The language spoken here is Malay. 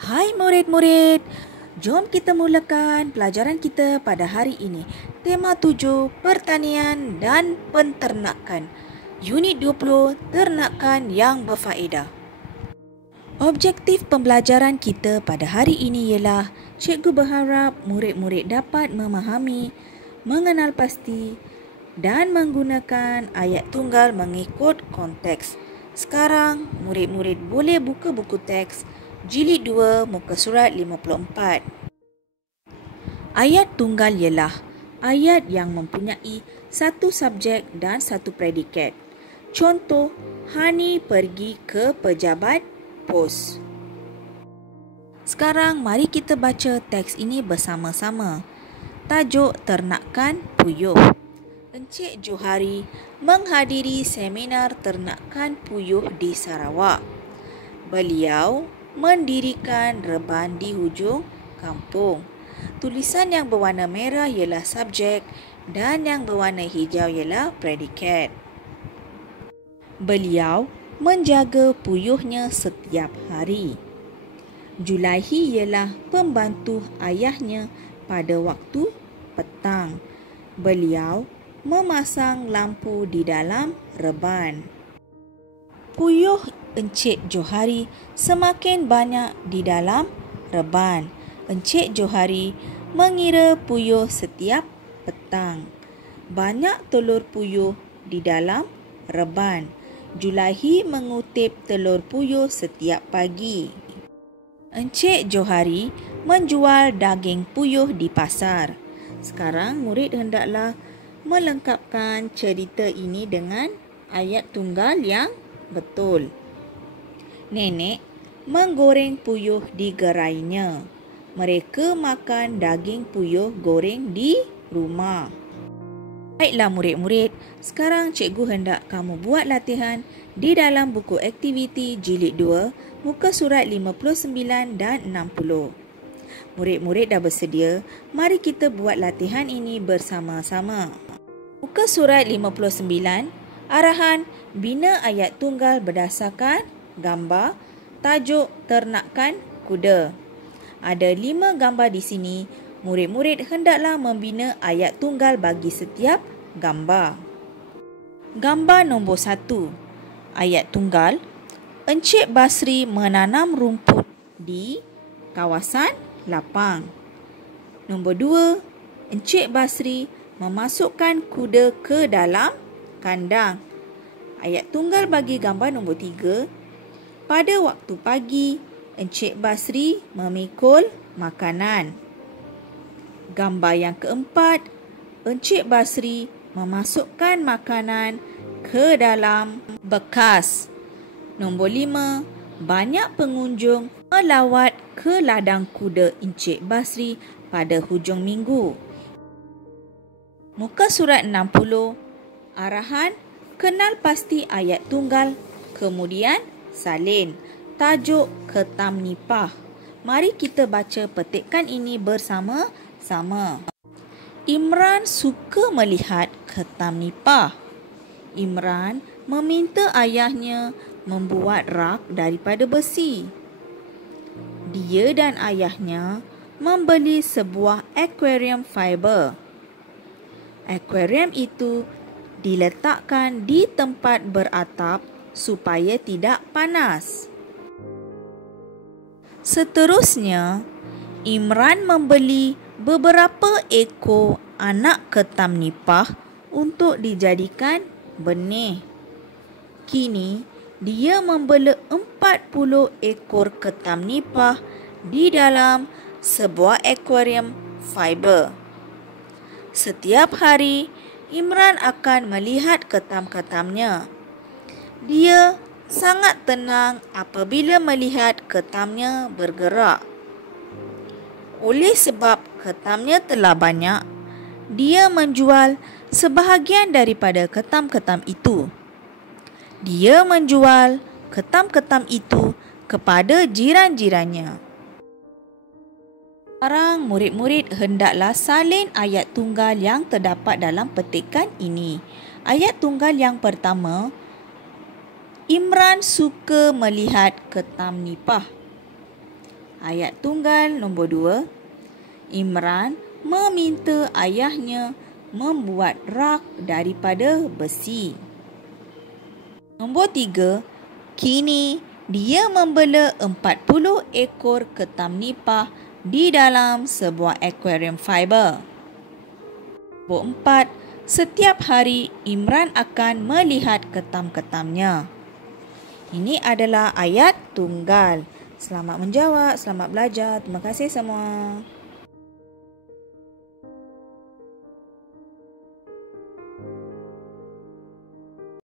Hai murid-murid, jom kita mulakan pelajaran kita pada hari ini. Tema 7, Pertanian dan Penternakan. Unit 20, Ternakan yang berfaedah. Objektif pembelajaran kita pada hari ini ialah cikgu berharap murid-murid dapat memahami, mengenal pasti dan menggunakan ayat tunggal mengikut konteks. Sekarang, murid-murid boleh buka buku teks Jilid 2 muka surat 54. Ayat tunggal ialah ayat yang mempunyai satu subjek dan satu predikat. Contoh, Hani pergi ke pejabat pos. Sekarang mari kita baca teks ini bersama-sama. Tajuk Ternakan Puyuh. Encik Johari menghadiri seminar ternakan puyuh di Sarawak. Beliau mendirikan reban di hujung kampung. Tulisan yang berwarna merah ialah subjek dan yang berwarna hijau ialah predikat. Beliau menjaga puyuhnya setiap hari. Julaihi ialah pembantu ayahnya pada waktu petang. Beliau memasang lampu di dalam reban. Puyuh Encik Johari semakin banyak di dalam reban. Encik Johari mengira puyuh setiap petang. Banyak telur puyuh di dalam reban. Julaihi mengutip telur puyuh setiap pagi. Encik Johari menjual daging puyuh di pasar. Sekarang murid hendaklah melengkapkan cerita ini dengan ayat tunggal yang betul. Nenek menggoreng puyuh di gerainya. Mereka makan daging puyuh goreng di rumah. Baiklah murid-murid, sekarang cikgu hendak kamu buat latihan di dalam buku aktiviti Jilid 2, muka surat 59 dan 60. Murid-murid dah bersedia? Mari kita buat latihan ini bersama-sama. Muka surat 59, arahan bina ayat tunggal berdasarkan gambar, tajuk ternakan kuda. Ada 5 gambar di sini. Murid-murid hendaklah membina ayat tunggal bagi setiap gambar. Gambar nombor 1. Ayat tunggal. Encik Basri menanam rumput di kawasan lapang. Nombor 2. Encik Basri memasukkan kuda ke dalam kandang. Ayat tunggal bagi gambar nombor 3. Pada waktu pagi, Encik Basri memikul makanan. Gambar yang keempat, Encik Basri memasukkan makanan ke dalam bekas. Nombor 5, banyak pengunjung melawat ke ladang kuda Encik Basri pada hujung minggu. Muka surat 60, arahan kenal pasti ayat tunggal, kemudian salin. Tajuk ketam nipah. Mari kita baca petikan ini bersama-sama. Imran suka melihat ketam nipah. Imran meminta ayahnya membuat rak daripada besi. Dia dan ayahnya membeli sebuah akuarium fiber. Akuarium itu diletakkan di tempat beratap supaya tidak panas. Seterusnya, Imran membeli beberapa ekor anak ketam nipah untuk dijadikan benih. Kini, dia membela 40 ekor ketam nipah di dalam sebuah akuarium fiber. Setiap hari, Imran akan melihat ketam-ketamnya. Dia sangat tenang apabila melihat ketamnya bergerak. Oleh sebab ketamnya telah banyak, dia menjual sebahagian daripada ketam-ketam itu. Dia menjual ketam-ketam itu kepada jiran-jirannya. Sekarang murid-murid hendaklah salin ayat tunggal yang terdapat dalam petikan ini. Ayat tunggal yang pertama, Imran suka melihat ketam nipah. Ayat tunggal nombor 2. Imran meminta ayahnya membuat rak daripada besi. Nombor 3. Kini dia membela 40 ekor ketam nipah di dalam sebuah akuarium fiber. Nombor 4. Setiap hari Imran akan melihat ketam-ketamnya. Ini adalah ayat tunggal. Selamat menjawab, selamat belajar. Terima kasih semua.